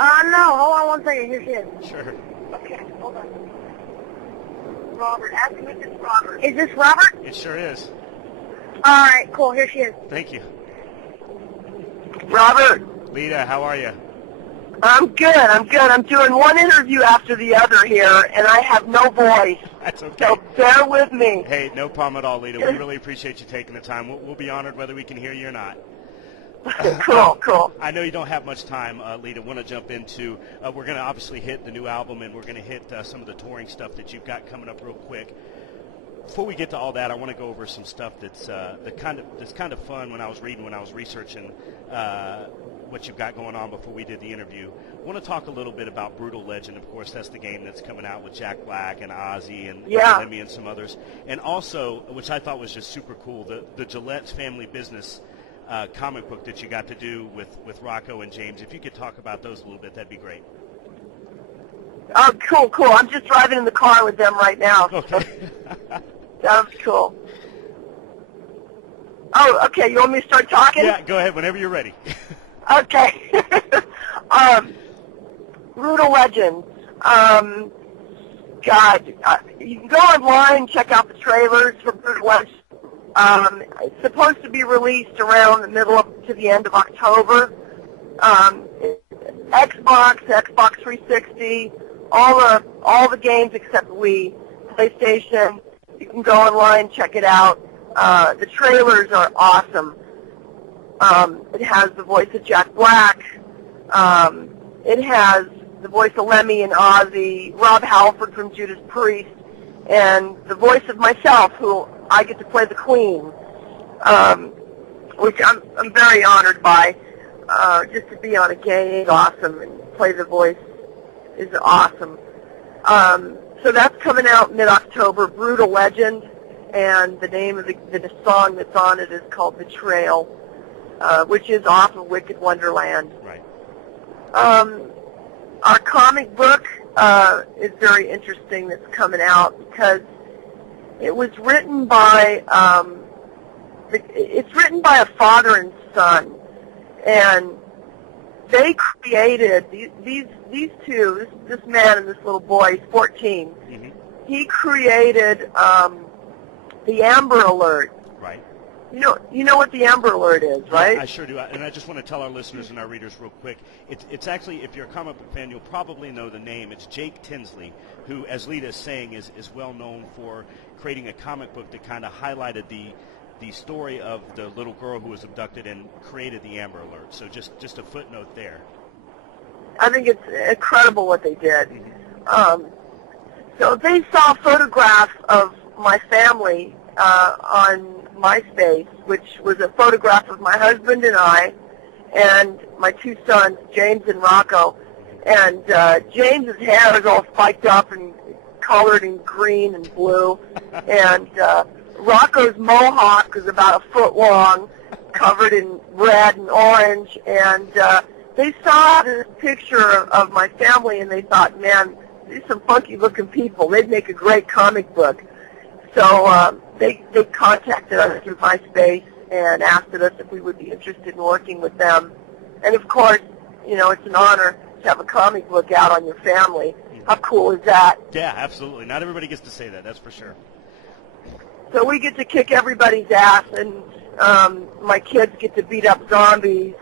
No, hold on one second. Here she is. Sure. Okay, hold on. Robert, ask me if it's Robert. Is this Robert? It sure is. All right, cool. Here she is. Thank you. Robert, Lita, how are you? I'm good. I'm doing one interview after the other here, and I have no voice. That's okay. So bear with me. Hey, no problem at all, Lita. We really appreciate you taking the time. We'll be honored whether we can hear you or not. Cool. I know you don't have much time, Lita. Want to jump into, we're going to obviously hit the new album, and we're going to hit some of the touring stuff that you've got coming up real quick. Before we get to all that, I want to go over some stuff that's kind of fun when I was researching what you've got going on before we did the interview. I want to talk a little bit about Brutal Legend. Of course, that's the game that's coming out with Jack Black and Ozzy and Lemmy and some others. And also, which I thought was just super cool, the Gillette's Family Business comic book that you got to do with Rocco and James. If you could talk about those a little bit, that'd be great. Oh, cool. I'm just driving in the car with them right now. Okay. That was cool. Oh, okay. You want me to start talking? Yeah, go ahead whenever you're ready. Okay. Brutal Legend. You can go online, check out the trailers for Brutal Legend. It's supposed to be released around the middle to the end of October. Xbox 360, all the games except Wii, PlayStation. You can go online, check it out. The trailers are awesome. It has the voice of Jack Black. It has the voice of Lemmy and Ozzy, Rob Halford from Judas Priest, and the voice of myself, who I get to play the Queen, which I'm very honored by. Just to be on a game is awesome, and play the voice is awesome. So that's coming out mid-October, Brutal Legend, and the name of the song that's on it is called Betrayal, which is off of Wicked Wonderland. Right. Our comic book is very interesting that's coming out because it was written by a father and son, and they created these two, this man and this little boy, he's 14. Mm-hmm. He created the Amber Alert. Right. You know what the Amber Alert is, right? Yeah, I sure do. And I just want to tell our listeners and our readers real quick. It's actually, if you're a comic book fan, you'll probably know the name. It's Jake Tinsley, who, as Lita is saying, is well known for creating a comic book that kind of highlighted the story of the little girl who was abducted and created the Amber Alert. So just a footnote there. I think it's incredible what they did. So they saw photographs of my family on MySpace, which was a photograph of my husband and I and my two sons, James and Rocco. And James's hair was all spiked up and colored in green and blue. And Rocco's mohawk was about a foot long, covered in red and orange. And they saw this picture of my family, and they thought, man, these are some funky-looking people. They'd make a great comic book. So they contacted us through MySpace and asked us if we would be interested in working with them. And, of course, it's an honor to have a comic book out on your family. How cool is that? Yeah, absolutely. Not everybody gets to say that, that's for sure. So we get to kick everybody's ass, and my kids get to beat up zombies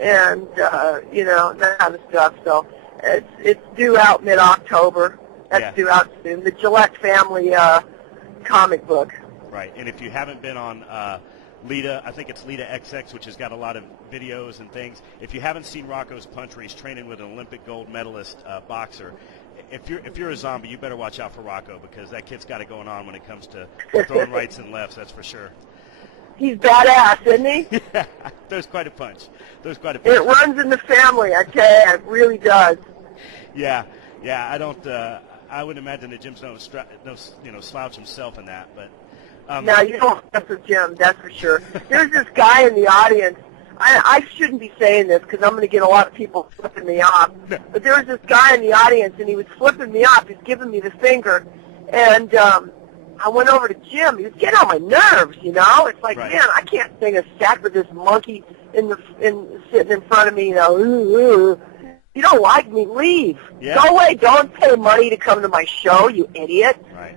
and, that kind of stuff. So it's due out mid-October. That's due out soon. The Gillette Family comic book. Right, and if you haven't been on Lita, I think it's Lita XX, which has got a lot of videos and things. If you haven't seen Rocco's Punch, where he's training with an Olympic gold medalist boxer, if you're a zombie, you better watch out for Rocco, because that kid's got it going on when it comes to throwing rights and lefts, that's for sure. He's badass, isn't he? Yeah, there's quite a punch. It runs in the family, I tell you, it really does. Yeah, I don't. I would imagine that Jim's no slouch himself in that, but. No, you don't mess with Jim, that's for sure. There's this guy in the audience. I shouldn't be saying this because I'm going to get a lot of people flipping me off. But there was this guy in the audience, and he was flipping me off. He's giving me the finger. And I went over to Jim. He was getting on my nerves, It's like, right. Man, I can't sing a stack with this monkey sitting in front of me, Ooh. you don't like me, leave. Yeah. Go away. Don't pay money to come to my show, you idiot. Right.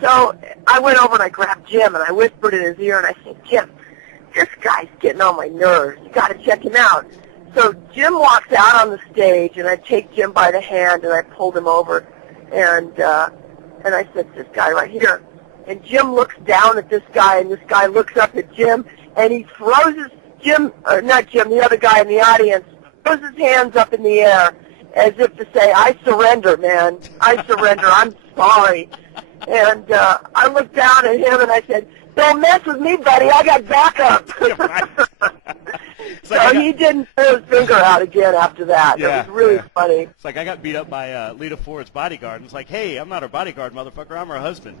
So I went over and I grabbed Jim and I whispered in his ear and I said, Jim, this guy's getting on my nerves. You got to check him out. So Jim walks out on the stage and I take Jim by the hand and I pulled him over and I said, this guy right here. And Jim looks down at this guy and this guy looks up at Jim and he throws his the other guy in the audience, throws his hands up in the air as if to say, I surrender, man. I surrender. I'm sorry. And I looked down at him and I said, don't mess with me, buddy. I got backup. So he didn't pull his finger out again after that. Yeah, it was really funny. It's like I got beat up by Lita Ford's bodyguard. And it's like, hey, I'm not her bodyguard, motherfucker. I'm her husband.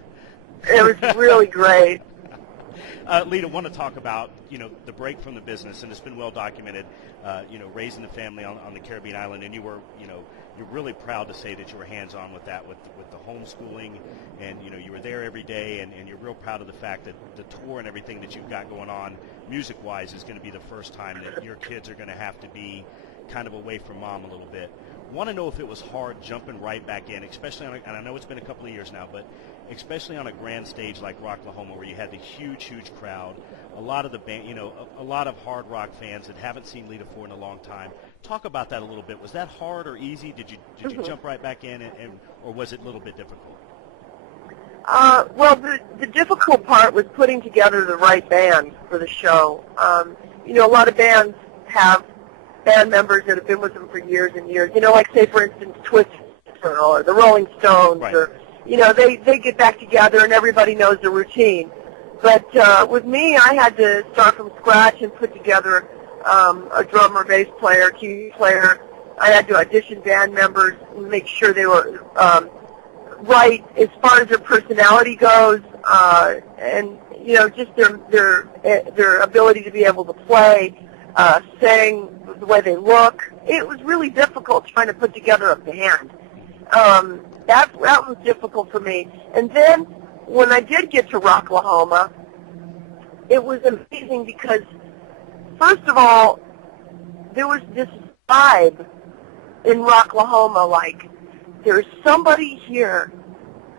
It was really great. Lita, I want to talk about, the break from the business, and it's been well documented, raising the family on the Caribbean island, and you were, you're really proud to say that you were hands-on with that, with the homeschooling, and, you were there every day, and you're real proud of the fact that the tour and everything that you've got going on, music-wise, is going to be the first time that your kids are going to have to be kind of away from mom a little bit. Want to know if it was hard jumping right back in, especially on, and I know it's been a couple of years now, but especially on a grand stage like Rocklahoma, where you had the huge crowd, a lot of the band, a lot of hard rock fans that haven't seen Lita Ford in a long time. Talk about that a little bit. Was that hard or easy? Did you jump right back in, or was it a little bit difficult? Well, the difficult part was putting together the right band for the show. A lot of bands have band members that have been with them for years and years. Like, say, for instance, Twisted or the Rolling Stones, right. or, they get back together and everybody knows the routine. But with me, I had to start from scratch and put together a drummer, bass player, key player. I had to audition band members and make sure they were right as far as their personality goes, and just their ability to be able to play, sing, the way they look. It was really difficult trying to put together a band. That was difficult for me. And then when I did get to Rocklahoma, it was amazing because, first of all, there was this vibe in Rocklahoma, like there's somebody here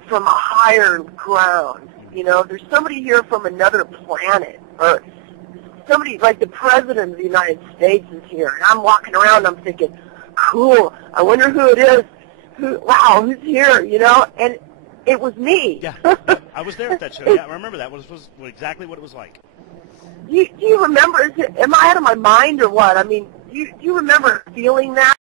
from a higher ground. There's somebody here from another planet, or somebody like the President of the United States is here. And I'm walking around, I'm thinking, cool, I wonder who it is. Wow, who's here, And it was me. Yeah, I was there at that show. Yeah, I remember that. Was exactly what it was like. Do you remember, am I out of my mind or what? I mean, do you remember feeling that?